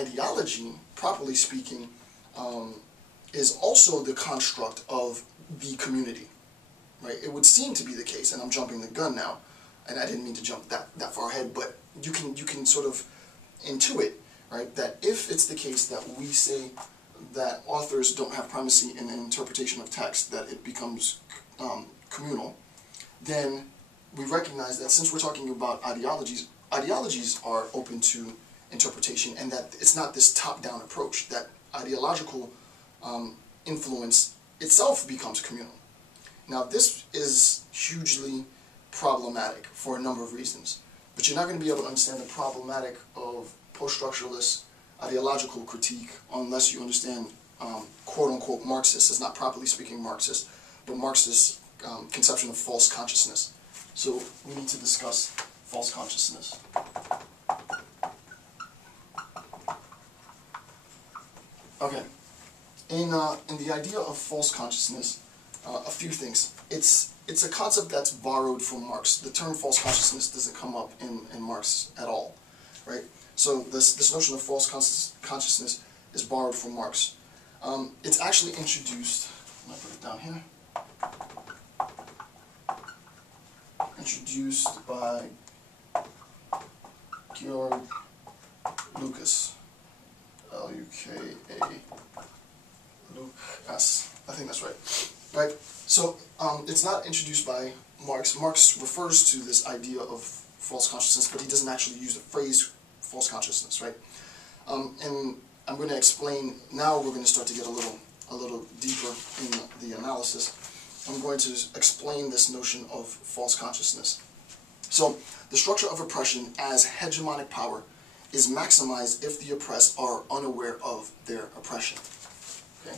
ideology, properly speaking, is also the construct of the community, right? It would seem to be the case, and I'm jumping the gun now, and I didn't mean to jump that far ahead, but you can sort of intuit, right, that if it's the case that we say that authors don't have primacy in an interpretation of text, that it becomes communal, then we recognize that since we're talking about ideologies are open to interpretation, and that it's not this top-down approach, that ideological influence itself becomes communal. Now, this is hugely problematic for a number of reasons, but you're not going to be able to understand the problematic of post-structuralist ideological critique unless you understand quote-unquote Marxist. It's not properly speaking Marxist, but Marxist conception of false consciousness. So we need to discuss false consciousness. Okay, in the idea of false consciousness, a few things. It's a concept that's borrowed from Marx. The term false consciousness doesn't come up in Marx at all, right? So this notion of false consciousness is borrowed from Marx. It's actually introduced, let me put it down here, introduced by Georg Lucas, L-U-K-A, Lucas, I think that's right. Right? So it's not introduced by Marx. Marx refers to this idea of false consciousness, but he doesn't actually use the phrase false consciousness, right? And I'm going to explain, now we're going to start to get a little deeper in the analysis. I'm going to explain this notion of false consciousness. So, the structure of oppression as hegemonic power is maximized if the oppressed are unaware of their oppression. Okay?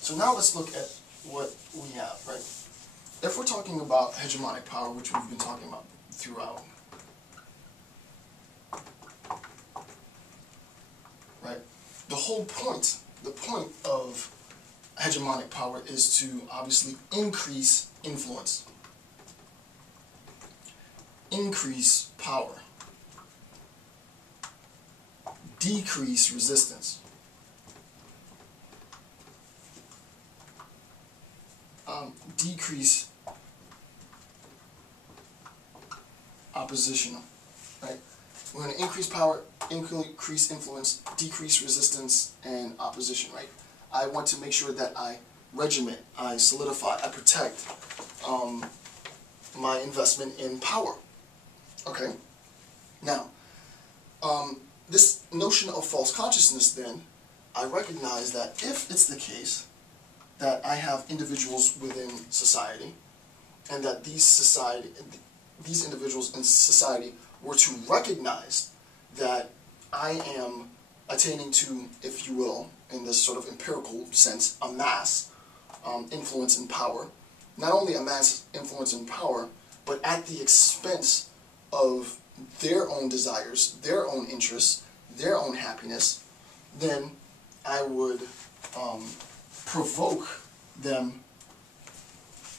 So now let's look at what we have, right? If we're talking about hegemonic power, which we've been talking about throughout, right? The point of hegemonic power is to obviously increase influence, increase power, decrease resistance, decrease opposition, right? We're going to increase power, increase influence, decrease resistance, and opposition, right? I want to make sure that I regiment, I solidify, I protect my investment in power. Okay? Now, this notion of false consciousness, then, I recognize that if it's the case that I have individuals within society, and that these individuals in society were to recognize that I am attaining to, if you will, in this sort of empirical sense, a mass influence and power, not only a mass influence and power, but at the expense of their own desires, their own interests, their own happiness, then I would provoke them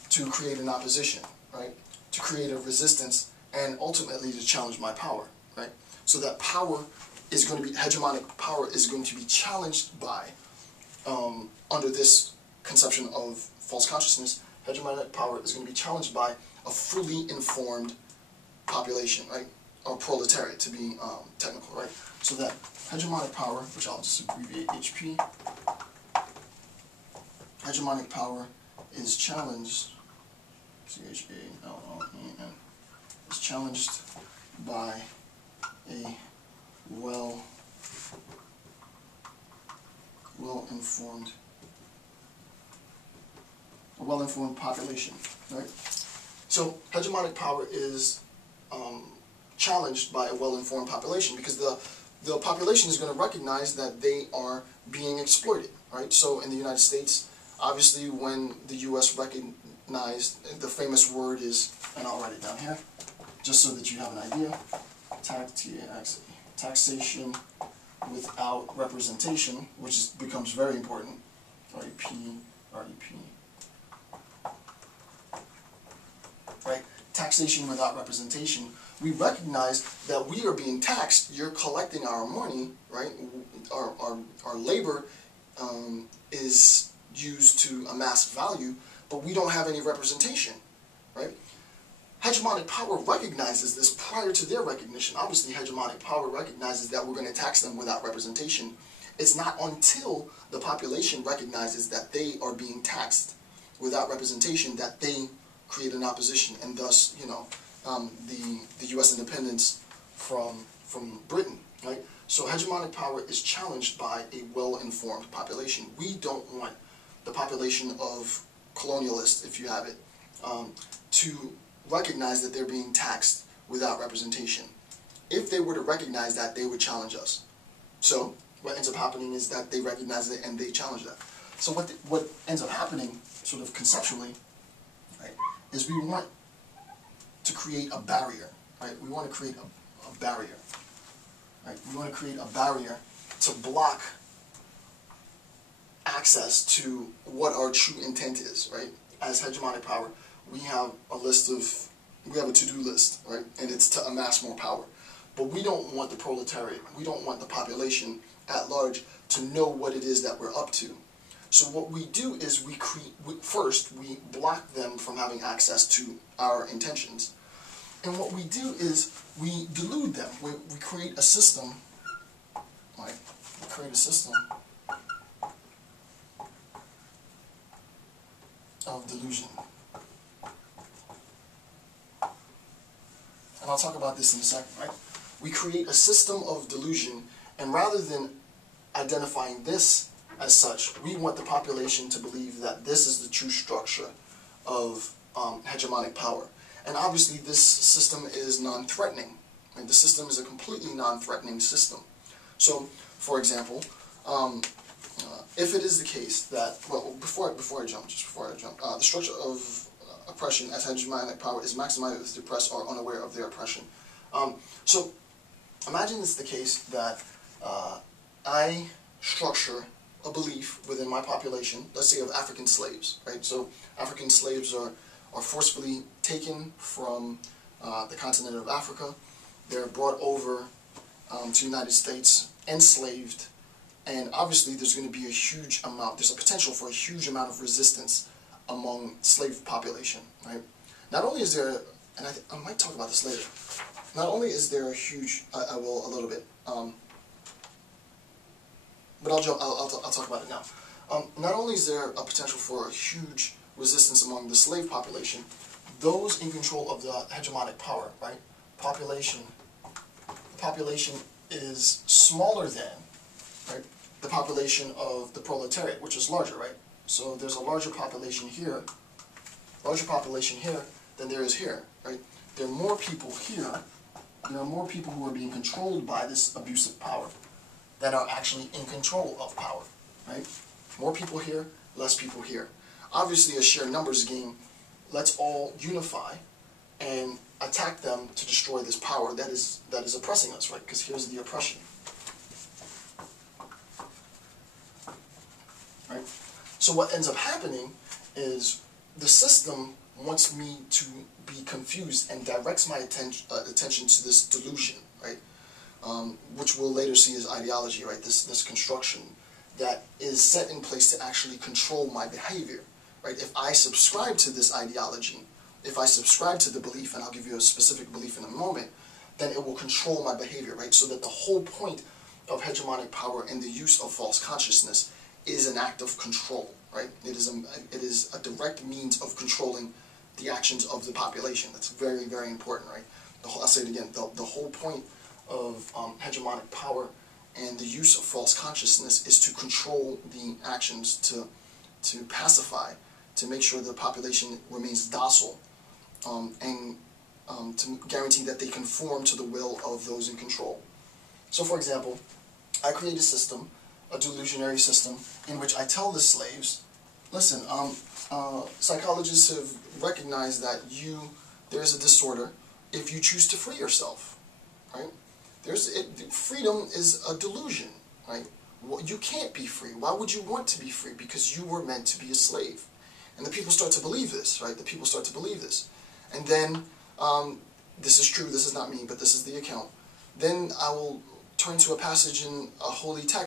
to create an opposition, right? To create a resistance, and ultimately to challenge my power, right? So that power is going to be, hegemonic power is going to be challenged by, under this conception of false consciousness, hegemonic power is going to be challenged by a fully informed population, right? Or proletariat, to be technical, right? So that hegemonic power, which I'll just abbreviate HP, hegemonic power is challenged, C-H-A-L-L-E-N, is challenged by a well-informed population, right? So hegemonic power is challenged by a well-informed population, because the population is going to recognize that they are being exploited, right? So in the United States, obviously when the U.S. recognized, the famous word is, and I'll write it down here, just so that you have an idea, taxation without representation, which becomes very important, R-E-P, right? Taxation without representation. We recognize that we are being taxed. You're collecting our money, right? our labor is used to amass value, but we don't have any representation, right? Hegemonic power recognizes this prior to their recognition. Obviously, hegemonic power recognizes that we're going to tax them without representation. It's not until the population recognizes that they are being taxed without representation that they create an opposition, and thus, the U.S. independence from Britain, right? So hegemonic power is challenged by a well-informed population. We don't want the population of colonialists, if you have it, to recognize that they're being taxed without representation. If they were to recognize that, they would challenge us. So what ends up happening is that they recognize it and they challenge that. So what ends up happening, sort of conceptually, right, is we want to create a barrier, right? We want to create a barrier, right? We want to create a barrier to block access to what our true intent is, right? As hegemonic power, we have a to-do list, right? And it's to amass more power. But we don't want the proletariat, we don't want the population at large to know what it is that we're up to. So what we do is first we block them from having access to our intentions. And what we do is we delude them. We create a system, right? We create a system of delusion. And I'll talk about this in a second, right? We create a system of delusion, and rather than identifying this as such, we want the population to believe that this is the true structure of hegemonic power. And obviously this system is non-threatening. Right? The system is a completely non-threatening system. So, for example, if it is the case that, well, before I jump, the structure of oppression as hegemonic power is maximized if the oppressed are unaware of their oppression. So, imagine it's the case that I structure a belief within my population, let's say of African slaves, right? So, African slaves are forcefully taken from the continent of Africa. They're brought over to the United States, enslaved, and obviously there's going to be there's a potential for a huge amount of resistance among slave population, right? Not only is there, and I might talk about this later, not only is there a huge, I will a little bit, but I'll talk about it now. Not only is there a potential for a huge resistance among the slave population, those in control of the hegemonic power, right? The population is smaller than, right, the population of the proletariat, which is larger, right? So there's a larger population here than there is here, right? There are more people here, there are more people who are being controlled by this abusive power that are actually in control of power, right? More people here, less people here. Obviously, a sheer numbers game, let's all unify and attack them to destroy this power that is oppressing us, right? Because here's the oppression, right? So what ends up happening is the system wants me to be confused and directs my attention to this delusion, right? Which we'll later see as ideology, right? This construction that is set in place to actually control my behavior, right? If I subscribe to this ideology, if I subscribe to the belief, and I'll give you a specific belief in a moment, then it will control my behavior, right? So that the whole point of hegemonic power and the use of false consciousness is an act of control, right? It is a direct means of controlling the actions of the population. That's very, very important, right? I'll say it again, the whole point of hegemonic power and the use of false consciousness is to control the actions, to pacify, to make sure the population remains docile, and to guarantee that they conform to the will of those in control. So, for example, I create a system, a delusionary system, in which I tell the slaves, listen, psychologists have recognized that there's a disorder if you choose to free yourself, right? Freedom is a delusion, right? You can't be free. Why would you want to be free? Because you were meant to be a slave. And the people start to believe this, right? The people start to believe this. And then, this is true, this is not me, but this is the account. Then I will turn to a passage in a holy text